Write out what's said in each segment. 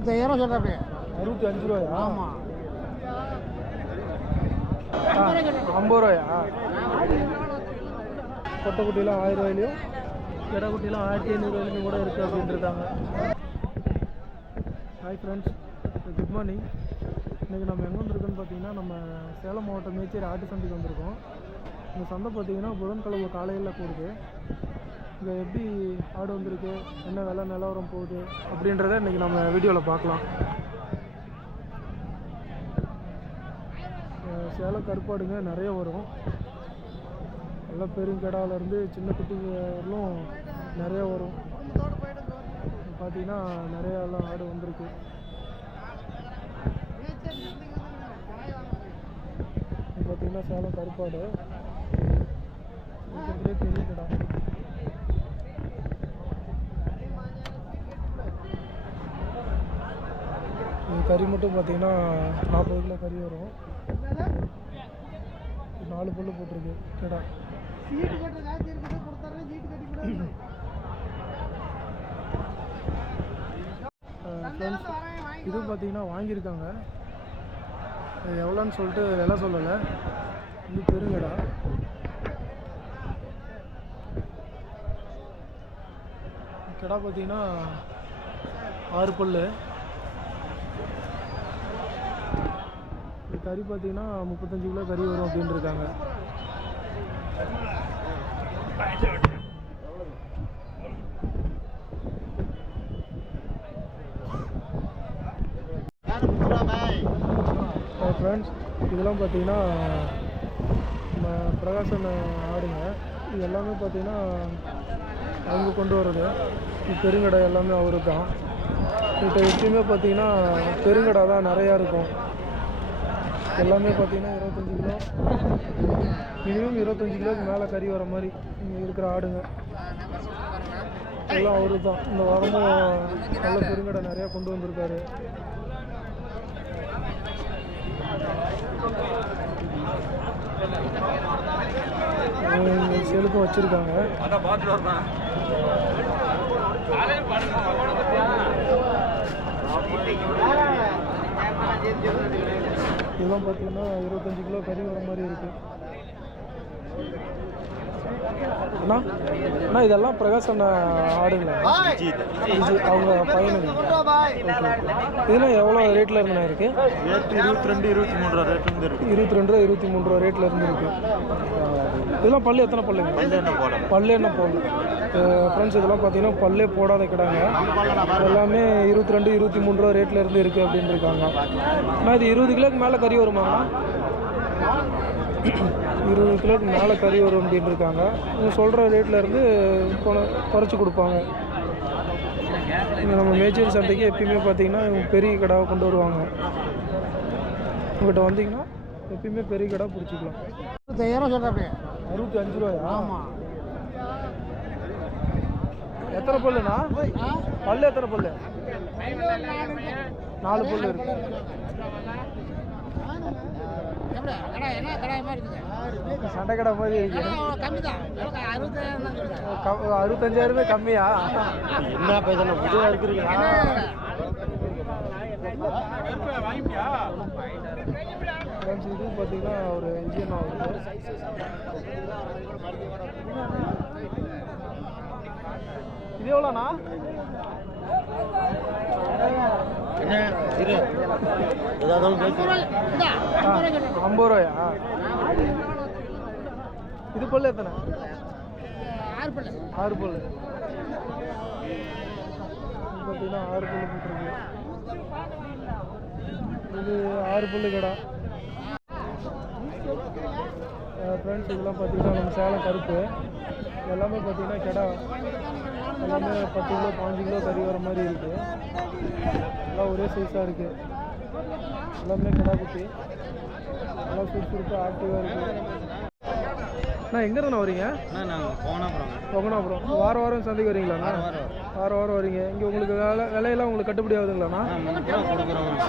இருபத்தாயிரம் சொல்கிறப்ப அறுபத்தி அஞ்சு ரூபாயா? ஆமாம் ஐம்பது ரூபாயா? கொட்டைக்குட்டிலாம் ஆயிரம் ரூபாயிலையும் கிடக்குட்டிலாம் ஆயிரத்தி ஐநூறுவாயிலையும் கூட இருக்குது அப்படின்னு இருக்காங்க. ஹாய் ஃப்ரெண்ட்ஸ் குட் மார்னிங் இன்றைக்கி நம்ம எங்கே வந்திருக்கோன்னு பார்த்தீங்கன்னா நம்ம சேலம் மாவட்டம் மேச்சேரி ஆட்டு சந்தைக்கு வந்திருக்கோம். இந்த சந்தை பார்த்தீங்கன்னா புதன்கிழமை காலையில் கூடுது இங்கே எப்படி ஆடு வந்திருக்கு? என்ன விலை நிலவரம் போகுது? அப்படின்றத இன்றைக்கி நம்ம வீடியோவில் பார்க்கலாம். சேலம் கருப்பாடுங்க நிறைய வரும். நல்ல பெருங்கடாவிலேருந்து சின்ன குட்டி வரலும் நிறைய வரும். பார்த்தீங்கன்னா நிறையா எல்லாம் ஆடு வந்திருக்கு. பார்த்தீங்கன்னா சேலம் கருப்பாடு. இருக்கிறதுலே பெரிய கடா. கறி மட்டும் பார்த்தீங்கன்னா நாற்பது கிலோ கறி வரும். நாலு புல்லு போட்டிருக்கு கேடா ஃப்ரெண்ட்ஸ் இது பார்த்தீங்கன்னா வாங்கியிருக்காங்க. எவ்வளோன்னு சொல்லிட்டு விலை சொல்லலை. இது பெருங்கடா. கிடா பார்த்தீங்கன்னா ஆறு பல்லு. கறி பார்த்தீங்கன்னா முப்பத்தஞ்சு கிலோ கறி வரும் அப்படின்னு இருக்காங்க ஃப்ரெண்ட்ஸ் இதெல்லாம் பார்த்தீங்கன்னா நம்ம பிரகாசன் ஆடுங்க. இது எல்லாமே பார்த்தீங்கன்னா அவங்க கொண்டு வர்றது. பெருங்கடை எல்லாமே அவரு தான் இப்போ எப்பயுமே பார்த்தீங்கன்னா பெருங்கடை தான் நிறையா இருக்கும். எல்லாமே பார்த்தீங்கன்னா இருபத்தஞ்சி கிலோ. மினிமம் இருபத்தஞ்சி கிலோக்கு மேலே கறி வர மாதிரி இங்கே இருக்கிற ஆடுங்க. எல்லாம் அவரு தான் இந்த வாரமும் நல்ல பெருங்கடை நிறையா கொண்டு வந்திருக்காரு. அவங்க செலுக்கும் வச்சுருக்காங்க. இதெல்லாம் பார்த்தீங்கன்னா இருபத்தஞ்சு கிலோ கறி வர மாதிரி இருக்குது அண்ணா அண்ணா இதெல்லாம் பிரகாஷ் அண்ணா ஆடுங்களா? அவங்க பையனுங்க இதெல்லாம் எவ்வளோ ரேட்டில் இருந்துண்ணா இருக்கு? இருபத்தி ரெண்டு இருபத்தி மூணு ரூபா ரேட் வந்து இருக்கு. இருபத்தி ரெண்டு ரூபா இருபத்தி மூணு ரூபா ரேட்டில் இருந்து இருக்கு இதெல்லாம் பல்லு எத்தனை பல்லுங்க என்ன போடலாம் பல்லு என்ன போடல? ஃப்ரெண்ட்ஸ் இதெல்லாம் பார்த்தீங்கன்னா பல்லே போடாத கிடாங்க. எல்லாமே இருபத்தி ரெண்டு இருபத்தி மூணு ரூபா ரேட்டில் இருந்து இருக்குது அப்படின்னு இருக்காங்க. ஆனால் இது இருபது கிலோக்கு மேலே கறி வருமாங்கண்ணா இருபது கிலோக்கு மேலே கறி வரும் அப்படின்னு இருக்காங்க இவங்க சொல்கிற ரேட்டில் இருந்து கொ- குறைச்சி கொடுப்பாங்க. நம்ம மேச்சேரி சந்தைக்கு எப்பயுமே பார்த்தீங்கன்னா இவங்க பெரிய கடாவை கொண்டு வருவாங்க. உங்கள்கிட்ட வந்தீங்கன்னா எப்பயுமே பெரிய கடை பிடிச்சிக்கலாம். அறுபத்தி அஞ்சு ரூபாயா? ஆமாம் எத்தனை பல்லுண்ணா? பல்லு எத்தனை பல்லு? நாலு பல்லு இருக்கு. சண்டை கடை மாதிரி அறுபத்தஞ்சாயிரமே கம்மியா? என்ன பேசணும் புதுவா இருக்கிறீங்க? ஃப்ரெண்ட்ஸ் இது பார்த்தீங்கன்னா ஒரு இந்தியன் ஆகுது இது எவ்வளோண்ணா? ஐம்பது ரூபாயா? இது பல்லு எத்தனை? ஆறு பல்லு. ஆறு பல்லு. இது பார்த்தீங்கன்னா ஆறு பல்லு போட்டிருக்கு. இது ஆறு பல்லு கடை. ஃப்ரெண்ட்ஸ் இதெல்லாம் பார்த்தீங்கன்னா நம்ம சேலம் கருப்பு. எல்லாமே பார்த்தீங்கன்னா கிடா. எல்லாமே பத்து கிலோ பாஞ்சு கிலோ கறி வர மாதிரி இருக்குது எல்லாம் ஒரே சைஸாக இருக்குது எல்லாமே கிடா குட்டி எல்லாம் சுறுசுறுப்பாக ஆக்டிவாக இருக்குது அண்ணா எங்கே இருந்தா வரீங்க ஒகனாபுரம் வாரம் வாரம் சந்தைக்கு வரீங்களாண்ணா? வாரம் வாரம். வரீங்க. இங்கே உங்களுக்கு வேலை விலையெல்லாம் உங்களுக்கு கட்டுப்படி ஆகுதுங்களாண்ணா?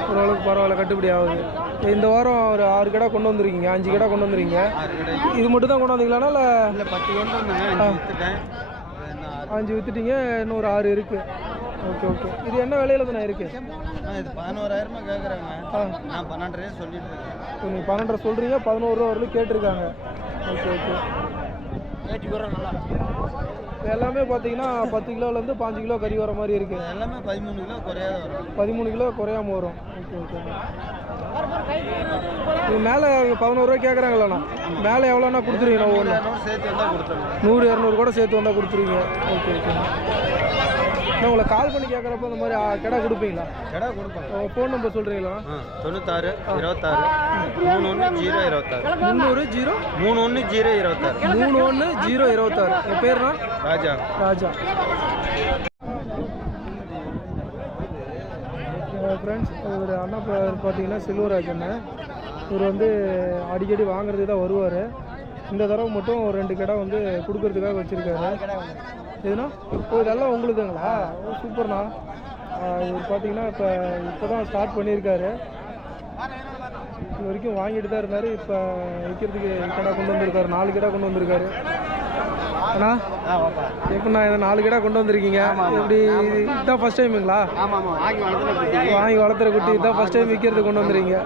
ஓரளவுக்கு பரவாயில்ல கட்டுப்படி ஆகுது. இந்த வாரம் ஒரு ஆறு கடை கொண்டு வந்திருக்கீங்க அஞ்சு கடை கொண்டு வந்திருக்கீங்க. இது மட்டும் தான் கொண்டு வந்தீங்களாண்ணா இல்லை பத்து கொண்டு வந்தாங்க அஞ்சு இன்னும் ஒரு ஆறு இருக்குது ஓகே ஓகே. இது என்ன விலையில தானே இருக்கு? அண்ணா, இது பதினோராயிரமா கேட்குறாங்க நான் பன்னெண்டு சொல்லிட்டு இருக்கேன் நீங்கள் பன்னெண்டரை சொல்கிறீங்க பதினோரு ரூபா வரலும் கேட்டிருக்காங்க. Okay okay. ஏற்றி கூட நல்லா. எல்லாமே பார்த்தீங்கன்னா பத்து கிலோலேருந்து பாஞ்சு கிலோ கறி வர மாதிரி இருக்குது எல்லாமே பதிமூணு கிலோ குறையாத வரும். பதிமூணு கிலோ குறையாம வரும். ஓகே ஓகே இது மேலே பதினோரு ரூபாய் கேட்குறாங்களாண்ணா மேலே எவ்வளோண்ணா கொடுத்துருவீங்க ஒவ்வொன்று நூறு இரநூறு கூட சேர்த்து வந்தால் கொடுத்துருவீங்க. Okay okay. நான் உங்களை கால் பண்ணி கேட்குறப்ப இந்த மாதிரி கிடா கொடுப்பீங்களா? கடை கொடுப்பாங்க ஃபோன் நம்பர் சொல்கிறீங்களா தொண்ணூத்தாறு இருபத்தாறு மூணு ஒன்று ஜீரோ இருபத்தாறு முந்நூறு ஜீரோ? மூணு ஒன்று ஜீரோ இருபத்தாறு மூணு ஒன்று ஜீரோ இருபத்தாறு என் பேர்னா? ராஜா. ராஜா. ஃப்ரெண்ட்ஸ் இவர் அண்ணா பேர் பார்த்தீங்கன்னா செல்வராஜ் அண்ணன் இவர் வந்து அடிக்கடி வாங்குறதுக்கு தான் வருவார். இந்த தடவை மட்டும் ஒரு ரெண்டு கடை வந்து கொடுக்கறதுக்காக வச்சுருக்காரு. எதுனா? ஓ இதெல்லாம் உங்களுதுங்களா? சூப்பர்ண்ணா. இவர் பார்த்தீங்கன்னா இப்போ இப்போ தான் ஸ்டார்ட் பண்ணியிருக்காரு இது வரைக்கும் வாங்கிட்டு தான் இருந்தார். இப்போ விற்கிறதுக்கு கடை கொண்டு வந்திருக்காரு. நாலு கடை கொண்டு வந்திருக்காரு. அண்ணா? எப்படிண்ணா இதை நாலு கடை கொண்டு வந்திருக்கீங்க? எப்படி இது- இதுதான் ஃபர்ஸ்ட் டைமுங்களா வாங்கி வளர்த்துற குட்டி. இதுதான் ஃபர்ஸ்ட் டைம் விற்கிறது கொண்டு வந்துருக்கீங்க.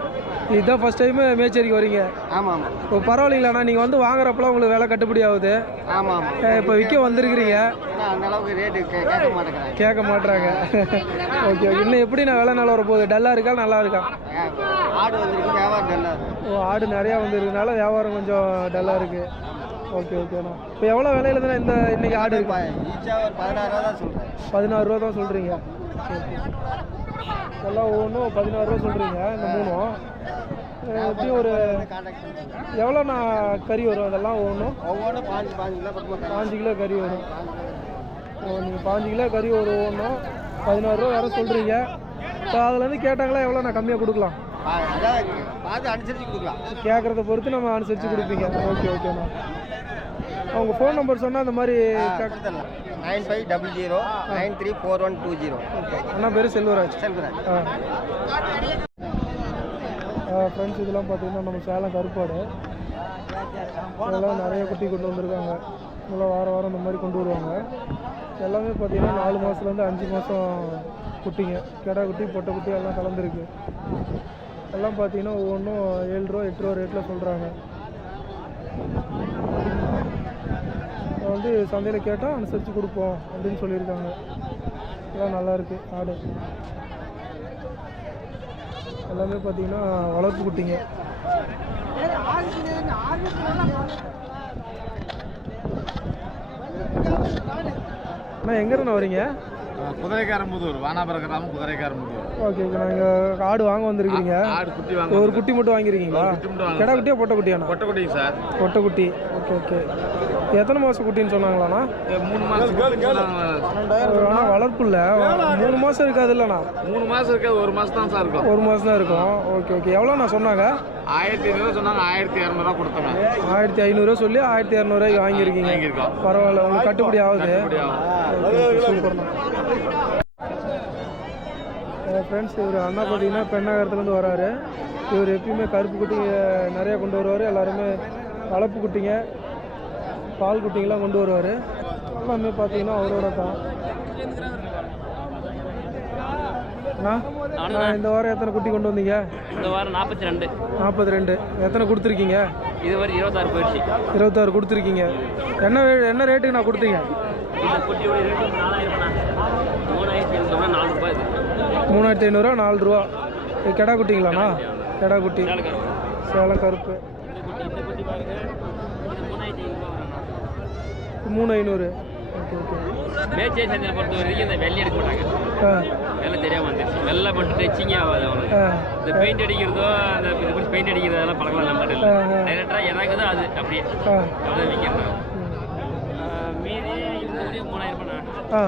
இதுதான் ஃபர்ஸ்ட் டைம் மேச்சேரிக்கு வரீங்க. ஆமாம் இப்போ பரவாயில்லைங்களாண்ணா. நீங்கள் வந்து வாங்குறப்பலாம் உங்களுக்கு விலை கட்டுப்படி ஆகுது. ஆமாம் இப்போ விற்க வந்திருக்கிறீங்க. கேட்க மாட்றாங்க. Okay okay. இன்னும் எப்படி நான் விலை நல்லா வரப்போகுது? டல்லாக இருக்கா நல்லா இருக்கா? ஆடு வந்திருக்கு வியாபாரம் இருக்கு. ஓ ஆடு நிறையா வந்துருக்கனால வியாபாரம் கொஞ்சம் டல்லாக இருக்குது ஓகே ஓகேண்ணா இப்போ எவ்வளோ விலையில தானே இந்த இன்னைக்கு ஆடு? இருக்கு ஈச்சா ஒரு பதினாறு ரூபா தான் சொல்கிறேன் பதினாறு ரூபா தான் சொல்கிறீங்க எல்லாம் ஒவ்வொன்றும் பதினாறு ரூபா சொல்கிறீங்க இந்த மூணும். எப்படியும் ஒரு எவ்வளோண்ணா கறி வரும் அதெல்லாம் ஒவ்வொன்றும்? ஒவ்வொன்றும் பாஞ்சு பாஞ்சு கிலோ பக்கமாக பாஞ்சு கிலோ கறி வரும். ஓ நீங்கள் பாஞ்சு கிலோ கறி ஒரு ஒவ்வொன்றும் பதினாறு ரூபா வேறு சொல்கிறீங்க இப்போ அதுலேருந்து கேட்டாங்களா எவ்வளோ நான் கம்மியாக கொடுக்கலாம் அதான் பார்த்து அனுசரித்து கொடுக்கலாம். கேட்குறத பொறுத்து நம்ம அனுசரித்து கொடுப்பீங்க. ஓகே ஓகேண்ணா அவங்க ஃபோன் நம்பர் சொன்னால் அந்த மாதிரி nine five double zero nine three four one two zero. அண்ணா பேர் செல்வராஜ். செல்வராஜ். ஃப்ரெண்ட்ஸ் இதெல்லாம் பார்த்தீங்கன்னா நம்ம சேலம் கருப்பாடு. இதெல்லாம் நிறைய குட்டி கொண்டு வந்திருக்காங்க. இதெல்லாம் வாரம் வாரம் இந்த மாதிரி கொண்டு வருவாங்க. எல்லாமே பார்த்தீங்கன்னா நாலு மாதத்துலேருந்து அஞ்சு மாதம் குட்டிங்க. கிடா குட்டி பொட்டை குட்டி எல்லாம் கலந்துருக்கு. எல்லாம் பார்த்தீங்கன்னா ஒவ்வொன்றும் ஏழு ரூபா எட்டு ரூபா ரேட்டில் சொல்கிறாங்க வந்து சந்தையில் கேட்டால் அனுசரித்து கொடுப்போம் அப்படின்னு சொல்லியிருக்காங்க. எல்லாம் நல்லாயிருக்கு ஆடு. எல்லாமே பார்த்தீங்கன்னா வளர்ப்பு குட்டிங்க. அண்ணா எங்கேருந்து வரீங்க? குதிரைக்காரம்புதூர் வானாபுர கிராமம் குதிரைக்காரம்புதூர் ஓகே ஓகே நாங்கள் ஆடு வாங்க வந்திருக்கிறீங்க. ஆடு குட்டி வாங்க ஒரு குட்டி மட்டும் வாங்கியிருக்கீங்களா குட்டி மட்டும் வாங்க கிடா குட்டியா பொட்டை குட்டியாண்ணா கொட்டக்குட்டிங்க சார். பொட்டை குட்டி. ஓகே ஓகே எத்தனை மாதம் குட்டின்னு சொன்னாங்களாண்ணா? மூணு மாதம் ஆனால் வளர்ப்பு இல்லை. மூணு மாதம் இருக்காது இல்லைண்ணா? மூணு மாதம் இருக்காது ஒரு மாதம் தான் சார் இருக்கும். ஒரு மாதம் தான் இருக்கும். ஓகே ஓகே எவ்வளோண்ணா சொன்னாங்க? ஆயிரத்தி ஐநூறுவா சொன்னாங்க ஆயிரத்தி இரநூறுவா கொடுத்தோங்க ஆயிரத்தி ஐநூறுரூவா சொல்லி ஆயிரத்தி இரநூறுவாய்க்கு வாங்கியிருக்கீங்க. பரவாயில்ல உங்களுக்கு கட்டுப்படி ஆகுது. சூப்பர்ண்ணா. ஃப்ரெண்ட்ஸ் இவர் அண்ணா பார்த்தீங்கன்னா பெண்ணாகரத்துலேருந்து வராரு. இவர் எப்பயுமே கருப்பு குட்டிங்க நிறையா கொண்டு வருவார். எல்லாருமே வளர்ப்பு குட்டிங்க பால் குட்டிங்கெல்லாம் கொண்டு வருவார். எல்லாமே பார்த்தீங்கன்னா அவரோட தான். அண்ணா இந்த வாரம் எத்தனை குட்டி கொண்டு வந்தீங்க? இந்த வாரம் நாற்பத்தி ரெண்டு நாற்பத்தி ரெண்டு எத்தனை கொடுத்துருக்கீங்க? இது வரை இருபத்தாறு போயிடுச்சு. இருபத்தாறு கொடுத்துருக்கீங்க. என்ன என்ன ரேட்டுக்கு நான் கொடுத்தீங்க? நாலாயிரம் மூணாயிரத்தி நாலு ரூபாய். மூணாயிரத்தி ஐநூறுரூவா நாலு ரூபா. இது கெடா குட்டிங்களாண்ணா? கெடா குட்டி. சேலம் கருப்பு. மூணு ஐநூறு. Okay okay. மேச்சேரி சந்தையை பொறுத்த வரைக்கும் இந்த வெள்ளை எடுக்க மாட்டாங்க. வெள்ளை தெரியாம வந்துருச்சு. வெள்ளை மட்டும் டச்சிங் ஆகாது அவனுக்கு ஆ. இந்த பெயிண்ட் அடிக்கிறதோ அந்த பெயிண்ட் அடிக்கிறதெல்லாம் பழக்கலாம் நம்மகிட்ட இல்லை. டைரக்டாக தான் அது அப்படியே. அவ்வளோ விற்கிறேன் ம். மீதி மூணாயிரம் ரூபாய் ஆ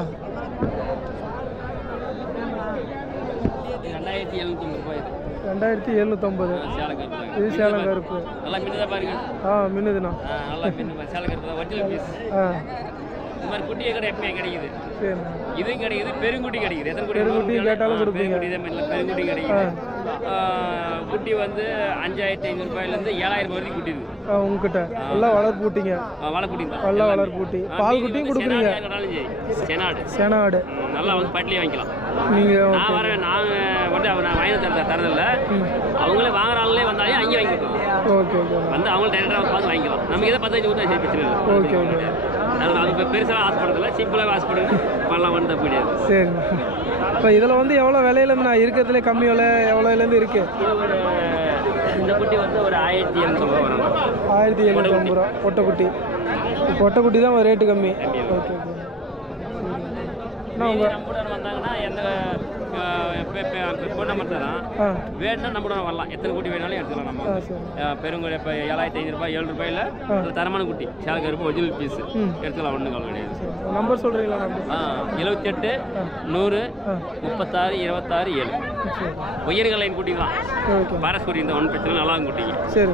ரெண்டாயிரத்தி எழுநூத்தொம்பது ரூபாய் இது ரெண்டாயிரத்தி எழுநூற்றம்பது இது சேலம் கருப்பு. நல்லா மின்னுதான் பாருங்க. ஆ மின்னுதுண்ணா. நல்லா மின்னு சேலம் கருப்பு தான். ஒரிஜினல் பீஸ் ஆ. இந்த மாதிரி குட்டியை கடை எப்பவுமே கிடைக்குது. இதுவும் கிடைக்குது பெருங்குட்டி கிடைக்குது. எத்தனை குட்டி பெருங்குட்டி கேட்டாலும். பெருங்குட்டி இதே மாதிரி பெருங்குட்டி கிடைக்குது. குட்டி வந்து அஞ்சாயிரத்தி ஐநூறுபாயிலேருந்து ஏழாயிரம் ரூபாய் வரைக்கும் குட்டி ஆ, உங்ககிட்ட. எல்லாம் வளர்ப்பு தான். எல்லாம். வளர்ப்பு ஊட்டி பால் குட்டியும் கொடுக்குறீங்க. செனாடு. சேனா ஆடு ம், நல்லா வந்து பட்டிலே வாங்கிக்கலாம். நீங்கள் நான் வரேன். நான் வந்து அவர் நான் வாங்கி தர தரதில்ல. அவங்களே வாங்குற ஆளுங்களே வந்தாலே அங்கேயே வாங்கி கொடுத்துருவோம் ஓகே ஓகே. வந்து அவங்களும் டேரக்டாக பார்த்து வாங்கிக்கலாம். நமக்கு எதை பதினஞ்சு கொடுத்தா சரி பிரச்சனை இல்லை. Okay okay. அது அது இப்போ பெருசாக ஆசைப்படுறதில்ல சிம்பிளாக ஆசைப்படுது பண்ணலாம் வந்து தப்பு கிடையாது சரி. இப்போ இதில் வந்து எவ்வளோ விலையிலேருந்து நான் இருக்கிறதுலே கம்மி விலை எவ்வளோலேருந்து இருக்குது இந்த குட்டி வந்து ஒரு ஆயிரத்தி எழுநூறு வரும். ஆயிரத்தி எழுநூற்றம்பது ரூபா. பொட்டைக்குட்டி. பொட்டைக்குட்டி தான் ஒரு ரேட்டு கம்மி. Okay okay. கூட வந்தாங்கன்னா எந்த ஃபோன் நம்பர் தான். வேணும்னா கூட வரலாம். எத்தனை குட்டி வேணாலும் எடுத்துக்கலாம் நம்ம. பெருங்குடி இப்போ ஏழாயிரத்தி ஐநூறுபா ஏழு ரூபாயில் ஒரு தரமான குட்டி சேல கருப்பு ஒரிஜினல் பீஸ் எடுத்துக்கலாம் ஒன்றும் கவலை கிடையாது. நம்பர் சொல்கிறீங்களா நம்பர் ஆ எழுபத்தெட்டு நூறு முப்பத்தாறு இருபத்தாறு ஏழு. லைன் குட்டி தான். ஓகே. பாரஸ் குட்டி இந்த ஒன்றும் பிரச்சனை நல்லா குட்டிங்க சரி.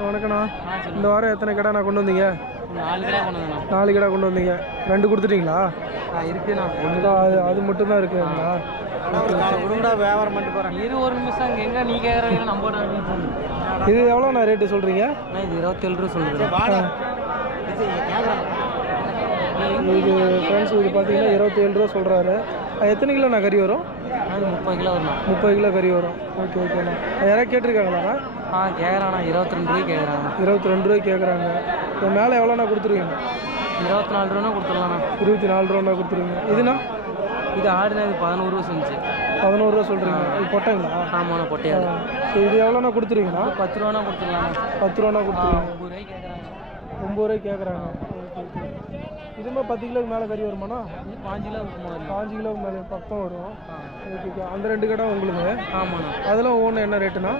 வணக்கண்ணா இந்த வாரம் எத்தனை கடை நான் கொண்டு வந்தீங்க? நாலு கடை கொண்டு வந்தீங்க. ரெண்டு கொடுத்துட்டீங்களா? இருக்குண்ணா. ஒன்று தான் அது அது மட்டும் தான் இருக்குங்களா கொடுங்கடா வியாபாரம் பண்ணிட்டு போகிறேன் இரு ஒரு நிமிஷம். எங்க நீ கேட்குறீங்க நம்ம இது எவ்வளோண்ணா ரேட்டு சொல்கிறீங்க இது இருபத்தேழு ரூபா சொல்லுறேன் இது ஃப்ரெண்ட்ஸ் இது பார்த்தீங்கன்னா இருபத்தேழு ரூபா சொல்கிறாரு எத்தனை கிலோண்ணா கறி வரும்? அது முப்பது கிலோ வரும். முப்பது கிலோ கறி வரும். ஓகே ஓகேண்ணா யாராவது கேட்டிருக்காங்களாண்ணா ஆ கேட்குறாண்ணா இருபத்தி ரெண்டு ரூபாய்க்கு கேட்குறாங்க இருபத்தி ரெண்டு ரூபாய்க்கு கேட்குறாங்க இப்போ மேலே எவ்வளோண்ணா கொடுத்துருவீங்க? இருபத்தி நாலு ரூபா கொடுத்துடலாண்ணா. இருபத்தி நாலு ரூபாண்ணா கொடுத்துருவீங்க. இதுண்ணா? இது ஆடுனது பதினோரு ரூபா செஞ்சு. பதினோரு ரூபா சொல்கிறீங்க இது பொட்டைங்களா? ஆமாண்ணா பொட்டையாது. ஸோ இது எவ்வளோண்ணா கொடுத்துருவீங்கண்ணா? பத்து ரூபாண்ணா கொடுத்துடலாண்ணா. பத்து ரூபாண்ணா கொடுத்துருவீங்க. ஒம்பது ரூபாய்க்கு கேட்குறாங்க ஒம்பது ரூபாய்க்கு கேட்குறாங்க இதுமே பத்து கிலோக்கு மேலே கறி வருமாண்ணா? பாஞ்சு கிலோ கொடுக்க பாஞ்சு கிலோக்கு மேலே பக்கம் வரும். ஓகே ஓகே அந்த ரெண்டு கடை உங்களுக்கு? ஆமாண்ணா. அதெல்லாம் ஒவ்வொன்று என்ன ரேட்டுண்ணா?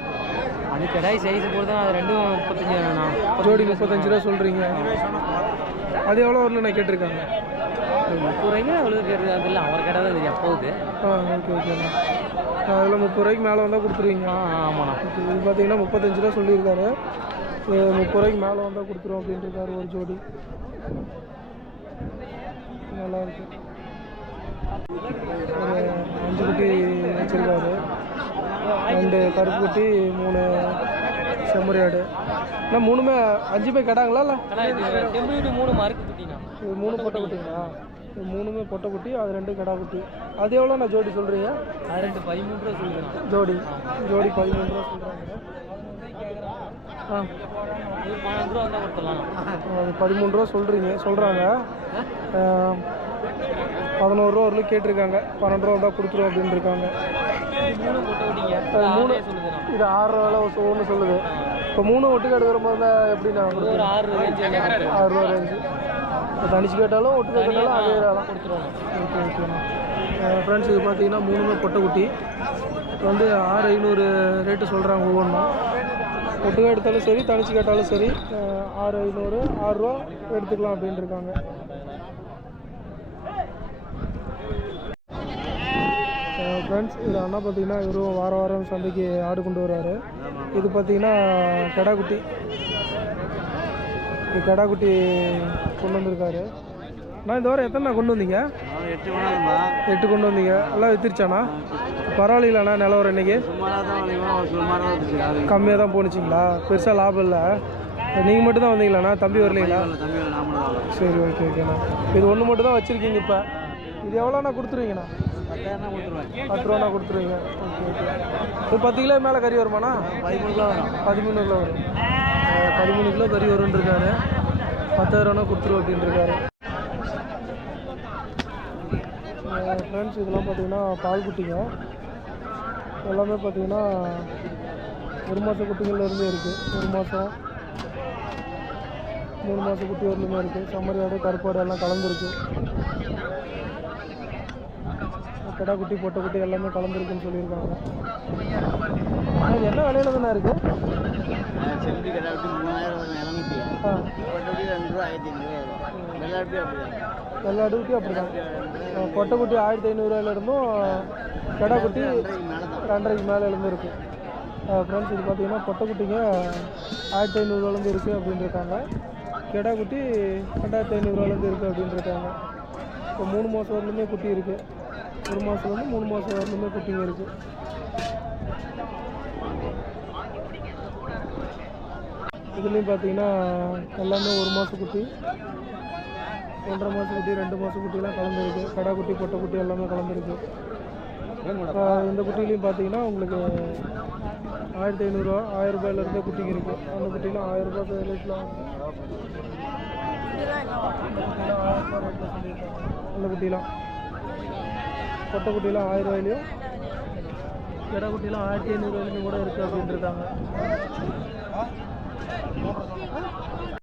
அது கடாய் சைஸ் பொறுத்து அது ரெண்டும் முப்பத்தஞ்சு வேணுண்ணா ஜோடி முப்பத்தஞ்சு ரூபா சொல்கிறீங்க அது எவ்வளோ வரலண்ணா கேட்டிருக்காங்க. முப்பது ரூபாய்க்கு அவ்வளோ அது இல்லை. அவர் கடை தான் எப்போது ஆ ஓகே ஓகேண்ணா அதில் முப்பது ரூபாய்க்கு மேலே வந்தால் கொடுத்துருவீங்க ஆ ஆமாண்ணா. இது பார்த்தீங்கன்னா முப்பத்தஞ்சு ரூபா சொல்லியிருக்காரு. முப்பது ரூபாய்க்கு மேலே வந்தால் கொடுத்துருவோம் அப்படின்ட்டு இருக்காரு ஒரு ஜோடி. நல்லா இருக்கு. ஒரு அஞ்சு குட்டி வச்சிருக்காரு. ரெண்டு கருப்பு குட்டி மூணு செம்மறி ஆடு. இல்லை மூணுமே அஞ்சுமே கடாங்களா இல்லை? ஆனால் இது செம்பு மூணு மார்க் குட்டிண்ணா. இது மூணு பொட்டை குட்டிங்களா? இது மூணுமே பொட்டை குட்டி அது ரெண்டு கடா குட்டி. அது எவ்வளோண்ணா ஜோடி சொல்கிறீங்க அது ரெண்டு பதிமூணு ரூபா சொல்லுங்கண்ணா ஜோடி. ஜோடி பதிமூணு ரூபா சொல்கிறாங்க ஆ இது பன்னெண்டு ரூபா வந்தால் கொடுத்துடலாம் அது பதிமூணு ரூபா சொல்கிறீங்க சொல்கிறாங்க பதினோரு ரூபா வரலும் கேட்டிருக்காங்க. பன்னெண்டு ரூபா வந்தால் கொடுத்துருவோம் அப்படின்னு இருக்காங்க மூணு போட்டு இது ஆறு ரூபா ஒன்று சொல்லுது. இப்போ மூணு ஒட்டுக்காடு வரும்போது தான் எப்படிண்ணா இது ஒரு ஆறு ரூபா ரேஞ்சு இப்போ தனிச்சு கேட்டாலும் ஒட்டுக்கா கேட்டாலும் அதே தான் கொடுத்துருவோம் ஓகே ஓகேண்ணா ஃப்ரெண்ட்ஸ் இது பார்த்தீங்கன்னா மூணுமே பொட்டைக்குட்டி. இப்போ வந்து ஆறு ஐநூறு ரேட்டு சொல்கிறாங்க ஒவ்வொன்றும் ஒட்டுக்காக எடுத்தாலும் சரி தனிச்சு கேட்டாலும் சரி ஆறு ஐநூறு ஆறுரூவா எடுத்துக்கலாம் அப்படின்னு இருக்காங்க. ஃப்ரெண்ட்ஸ் இது அண்ணா பார்த்தீங்கன்னா இவரும் வார வாரம் சந்தைக்கு ஆடு கொண்டு வர்றாரு. இது பார்த்தீங்கன்னா கெடாக்குட்டி இது கெடாக்குட்டி கொண்டு வந்திருக்காரு. நான் இந்த வாரம் எத்தனை கொண்டு வந்தீங்க? எட்டு கொண்டு வந்தீங்க. எல்லாம் வித்துருச்சாண்ணா பரவாயில்லைண்ணா நிலவரம் இன்னைக்கு? கம்மியாக தான் போணுச்சிங்களா? பெருசாக லாபம் இல்லை. நீங்கள் மட்டும் தான் வந்தீங்களாண்ணா? தம்பி வரலீங்களா? சரி ஓகே ஓகேண்ணா இது ஒன்று மட்டும் தான் வச்சுருக்கீங்க இப்போ. இது எவ்வளோண்ணா கொடுத்துருவீங்கண்ணா? பத்து ரூபாண்ணா கொடுத்துருவீங்க. ஓகே ஓகே பத்து கிலோ மேலே கறி வருமாண்ணா? பதிமூணு கிலோ வரும். பதிமூணு கிலோ வரும். பதிமூணு கிலோ கறி வரும்னு இருக்காரு. பத்தாயிரம்னா கொடுத்துருவோம் இருக்காரு. ஃப்ரெண்ட்ஸ் இதெல்லாம் பார்த்தீங்கன்னா பால் குட்டிங்க. எல்லாமே பார்த்தீங்கன்னா ஒரு மாத குட்டிங்கள்லேருந்து இருக்குது ஒரு மாதம் மூணு மாத குட்டி வரலுமே இருக்குது செம்மறியாடு கருப்பாடு எல்லாம் கலந்துருக்கு. கடா குட்டி பொட்டை குட்டி எல்லாமே கலந்துருக்குன்னு சொல்லியிருக்காங்க. என்ன விலையில தானே இருக்குது செம்பி கடை மூணாயிரம் ரெண்டு ரூபா ஆயிரத்தி ஐநூறுரூவா எல்லா இடத்துக்கும் அப்படி தான் கொட்டைக்குட்டி ஆயிரத்தி ஐநூறுரூவாயில இருந்தும் குட்டி ரெண்டரைக்கு மேலே இருந்துருக்கு ஃப்ரெண்ட்ஸ் இது பார்த்தீங்கன்னா பொட்டைக்குட்டிங்க ஆயிரத்தி ஐநூறுரூவாலேருந்து இருக்குது அப்படின்னு இருக்காங்க கெடா குட்டி ரெண்டாயிரத்தி ஐநூறுரூவாலேருந்து இருக்குது அப்படின்னு இருக்காங்க இப்போ மூணு மாதம் வரலுமே குட்டி இருக்குது ஒரு மாதம் வந்து மூணு மாதம் வரலுமே குட்டிங்க இருக்குது இதுலேயும் பார்த்தீங்கன்னா எல்லாமே ஒரு மாதம் குட்டி ஒன்றரை மாதம் குட்டி ரெண்டு மாதம் குட்டிலாம் கலந்துருக்கு. கடா குட்டி பொட்டை குட்டி எல்லாமே கலந்துருக்கு. இந்த குட்டிலையும் பார்த்தீங்கன்னா உங்களுக்கு ஆயிரத்தி ஐநூறுரூவா ஆயிரம் ரூபாயிலேருந்தே குட்டிங்க இருக்குது அந்த குட்டிலாம் ஆயிரம் ரூபாய் ரேட்லாம் அந்த குட்டிலாம். பொட்டை குட்டிலாம் ஆயிரம் ரூபாயிலையும் கிடா குட்டிலாம் ஆயிரத்தி ஐநூறுரூவாயிலையும் கூட இருக்குது அப்படின்ட்டு இருக்காங்க. Thank you.